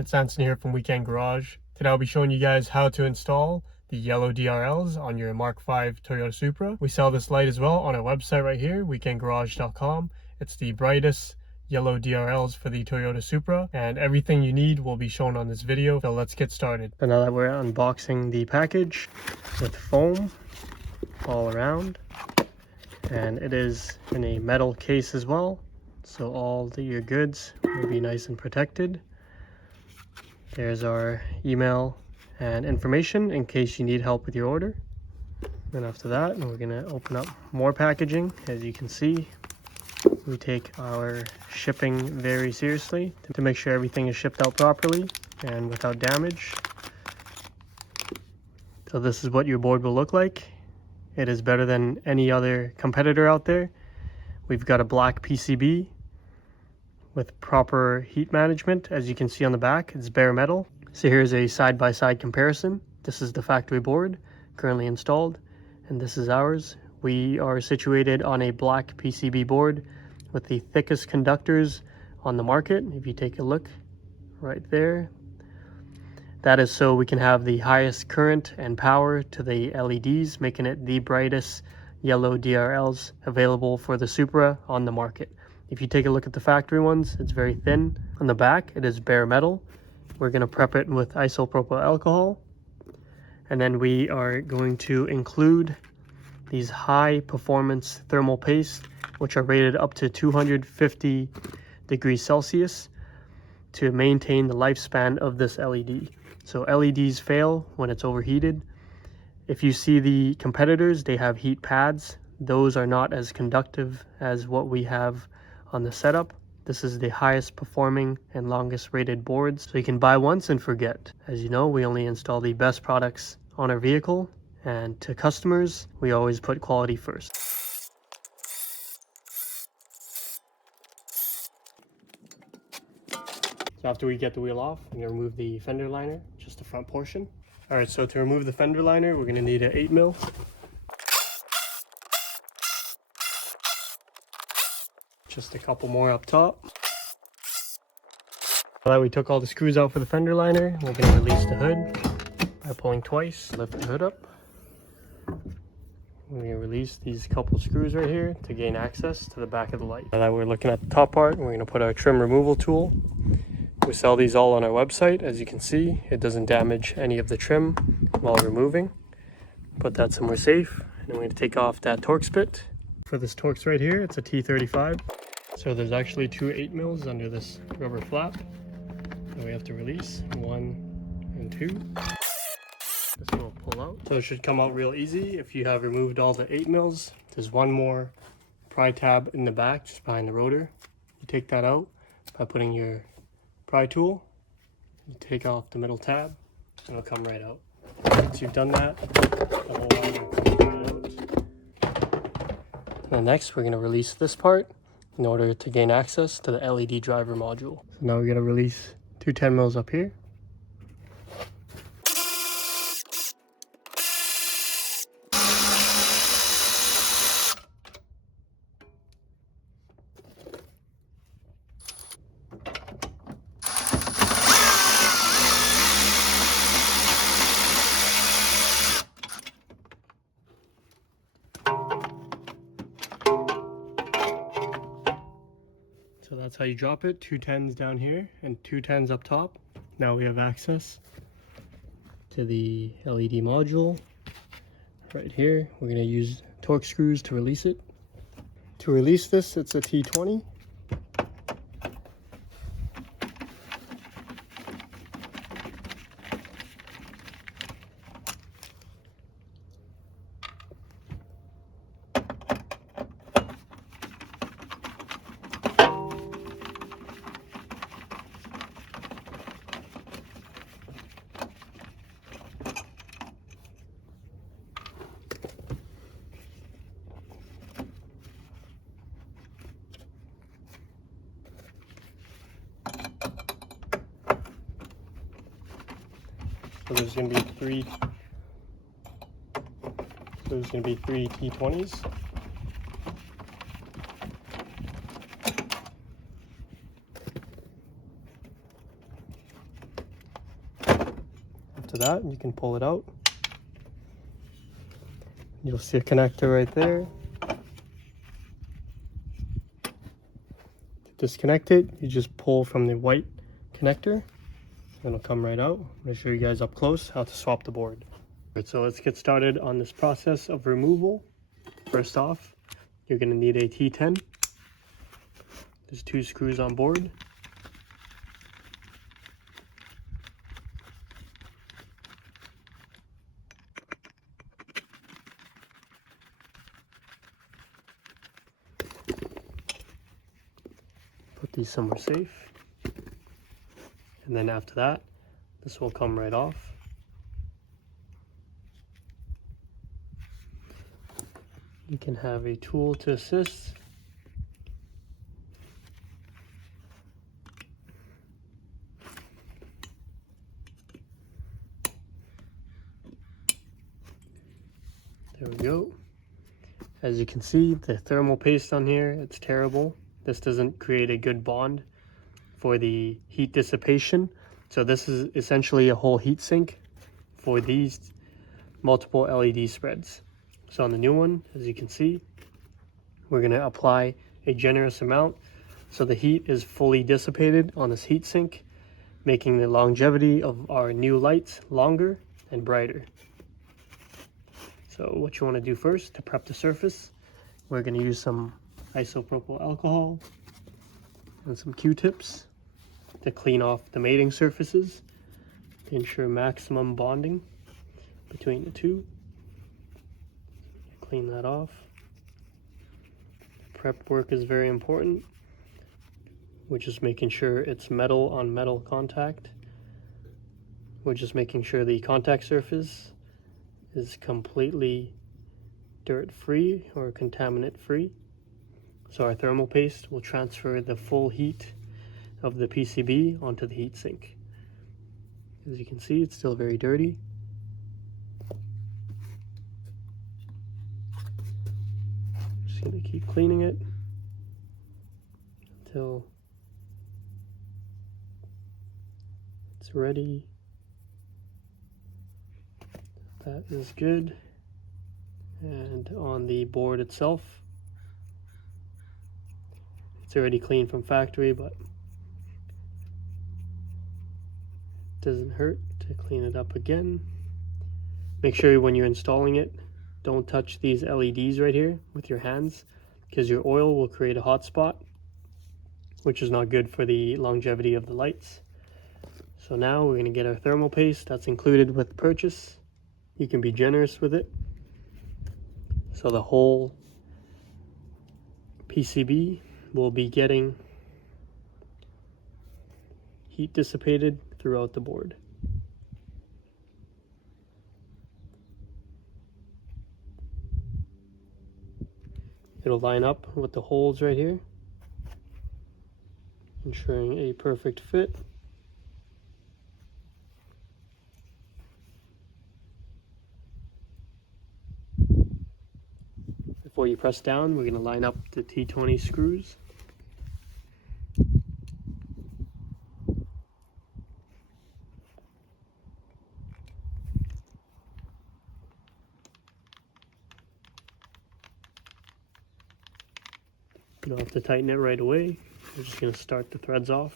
it's Anson here from Weekend Garage. Today I'll be showing you guys how to install the yellow DRLs on your Mark V Toyota Supra. We sell this light as well on our website right here, weekendgarage.com. It's the Brightest yellow DRLs for the Toyota Supra, and everything you need will be shown on this video. So let's get started. So now that we're unboxing the package with foam all around, and it is in a metal case as well, so all your goods will be nice and protected. There's our email and information in case you need help with your order. And after that, we're gonna open up more packaging. As you can see, we take our shipping very seriously to make sure everything is shipped out properly and without damage. So this is what your board will look like. It is better than any other competitor out there. We've got a black PCB with proper heat management. As you can see on the back, it's bare metal. So here's a side-by-side comparison. This is the factory board currently installed, and this is ours. We are situated on a black PCB board with the thickest conductors on the market. If you take a look right there, that is so we can have the highest current and power to the LEDs, making it the brightest yellow DRLs available for the Supra on the market. If you take a look at the factory ones, it's very thin. On the back, it is bare metal. We're going to prep it with isopropyl alcohol. And then we are going to include these high performance thermal paste, which are rated up to 250 degrees Celsius to maintain the lifespan of this LED. So LEDs fail when it's overheated. If you see the competitors, they have heat pads. Those are not as conductive as what we have on the setup. This is the highest performing and longest rated boards, so you can buy once and forget. As you know, we only install the best products on our vehicle, and to customers, we always put quality first. So after we get the wheel off, we're gonna remove the fender liner, just the front portion. All right, so to remove the fender liner, we're gonna need an 8mm. Just a couple more up top. Now that we took all the screws out for the fender liner, we're going to release the hood by pulling twice. Lift the hood up. We're going to release these couple screws right here to gain access to the back of the light. Now that we're looking at the top part, we're going to put our trim removal tool. We sell these all on our website. As you can see, it doesn't damage any of the trim while removing. Put that somewhere safe. And then we're going to take off that Torx bit. For this Torx right here, it's a T35. So there's actually two 8mm under this rubber flap that we have to release, 1 and 2. This will pull out. So it should come out real easy if you have removed all the 8mm. There's one more pry tab in the back, just behind the rotor. You take that out by putting your pry tool. You take off the middle tab, and it'll come right out. Once you've done that, the whole line will come right out. And next, we're going to release this part in order to gain access to the LED driver module. So now we're going to release two 10mm up here. So that's how you drop it, 2 10s down here and 2 10s up top. Now we have access to the LED module right here. We're going to use Torx screws to release it. To release this, it's a T20. So there's going to be three T20s. after that, you can pull it out. You'll see a connector right there. To disconnect it, you just pull from the white connector. It'll come right out. I'm going to show you guys up close how to swap the board. Alright, so let's get started on this process of removal. First off, you're going to need a T10. There's 2 screws on board. Put these somewhere safe. And then after that, this will come right off. You can have a tool to assist. There we go. As you can see, the thermal paste on here, it's terrible. This doesn't create a good bond for the heat dissipation. So this is essentially a whole heat sink for these multiple LED spreads. So on the new one, as you can see, we're going to apply a generous amount so the heat is fully dissipated on this heat sink, making the longevity of our new lights longer and brighter. So what you want to do first to prep the surface, we're going to use some isopropyl alcohol and some Q-tips to clean off the mating surfaces to ensure maximum bonding between the two. Clean that off. Prep work is very important. We're just making sure it's metal on metal contact. We're just making sure the contact surface is completely dirt free or contaminant free. So our thermal paste will transfer the full heat of the PCB onto the heat sink. As you can see, it's still very dirty. Just gonna keep cleaning it until it's ready. That is good. And on the board itself, it's already clean from factory, but it doesn't hurt to clean it up again. Make sure when you're installing it, don't touch these LEDs right here with your hands, because your oil will create a hot spot, which is not good for the longevity of the lights. So now we're going to get our thermal paste. That's included with the purchase. You can be generous with it. So the whole PCB will be getting heat dissipated throughout the board. It'll line up with the holes right here, ensuring a perfect fit. Before you press down, we're going to line up the T20 screws. You don't have to tighten it right away. We're just going to start the threads off.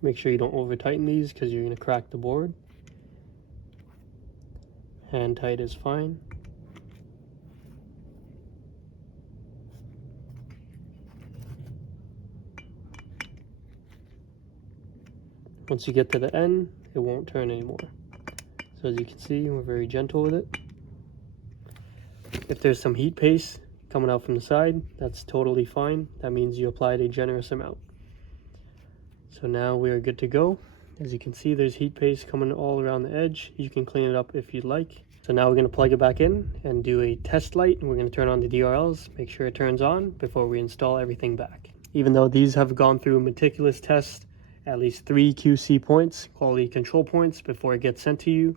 Make sure you don't over tighten these because you're going to crack the board. Hand tight is fine. Once you get to the end, it won't turn anymore. So as you can see, we're very gentle with it. If there's some heat paste coming out from the side. That's totally fine. That means you applied a generous amount. So now we are good to go. As you can see, there's heat paste coming all around the edge. You can clean it up if you'd like. So now we're going to plug it back in and do a test light. We're going to turn on the DRLs, make sure it turns on before we install everything back. Even though these have gone through meticulous tests, at least 3 QC points, quality control points, before it gets sent to you.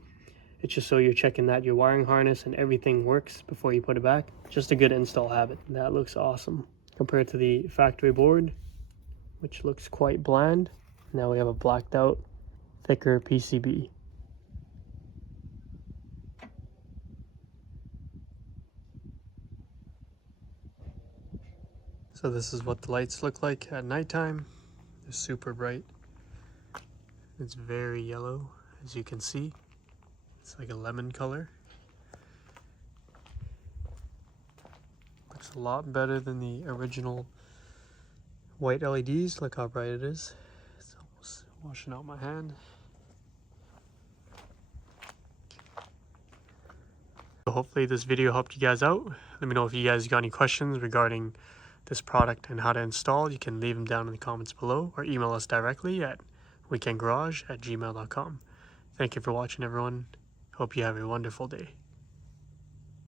It's just so you're checking that your wiring harness and everything works before you put it back. Just a good install habit. That looks awesome compared to the factory board, which looks quite bland. Now we have a blacked out, thicker PCB. So this is what the lights look like at nighttime. They're super bright. It's very yellow, as you can see. It's like a lemon color. Looks a lot better than the original white LEDs. Look how bright it is. It's almost washing out my hand. So hopefully this video helped you guys out. Let me know if you guys got any questions regarding this product and how to install. You can leave them down in the comments below or email us directly at weekendgarage@gmail.com. Thank you for watching, everyone. Hope you have a wonderful day.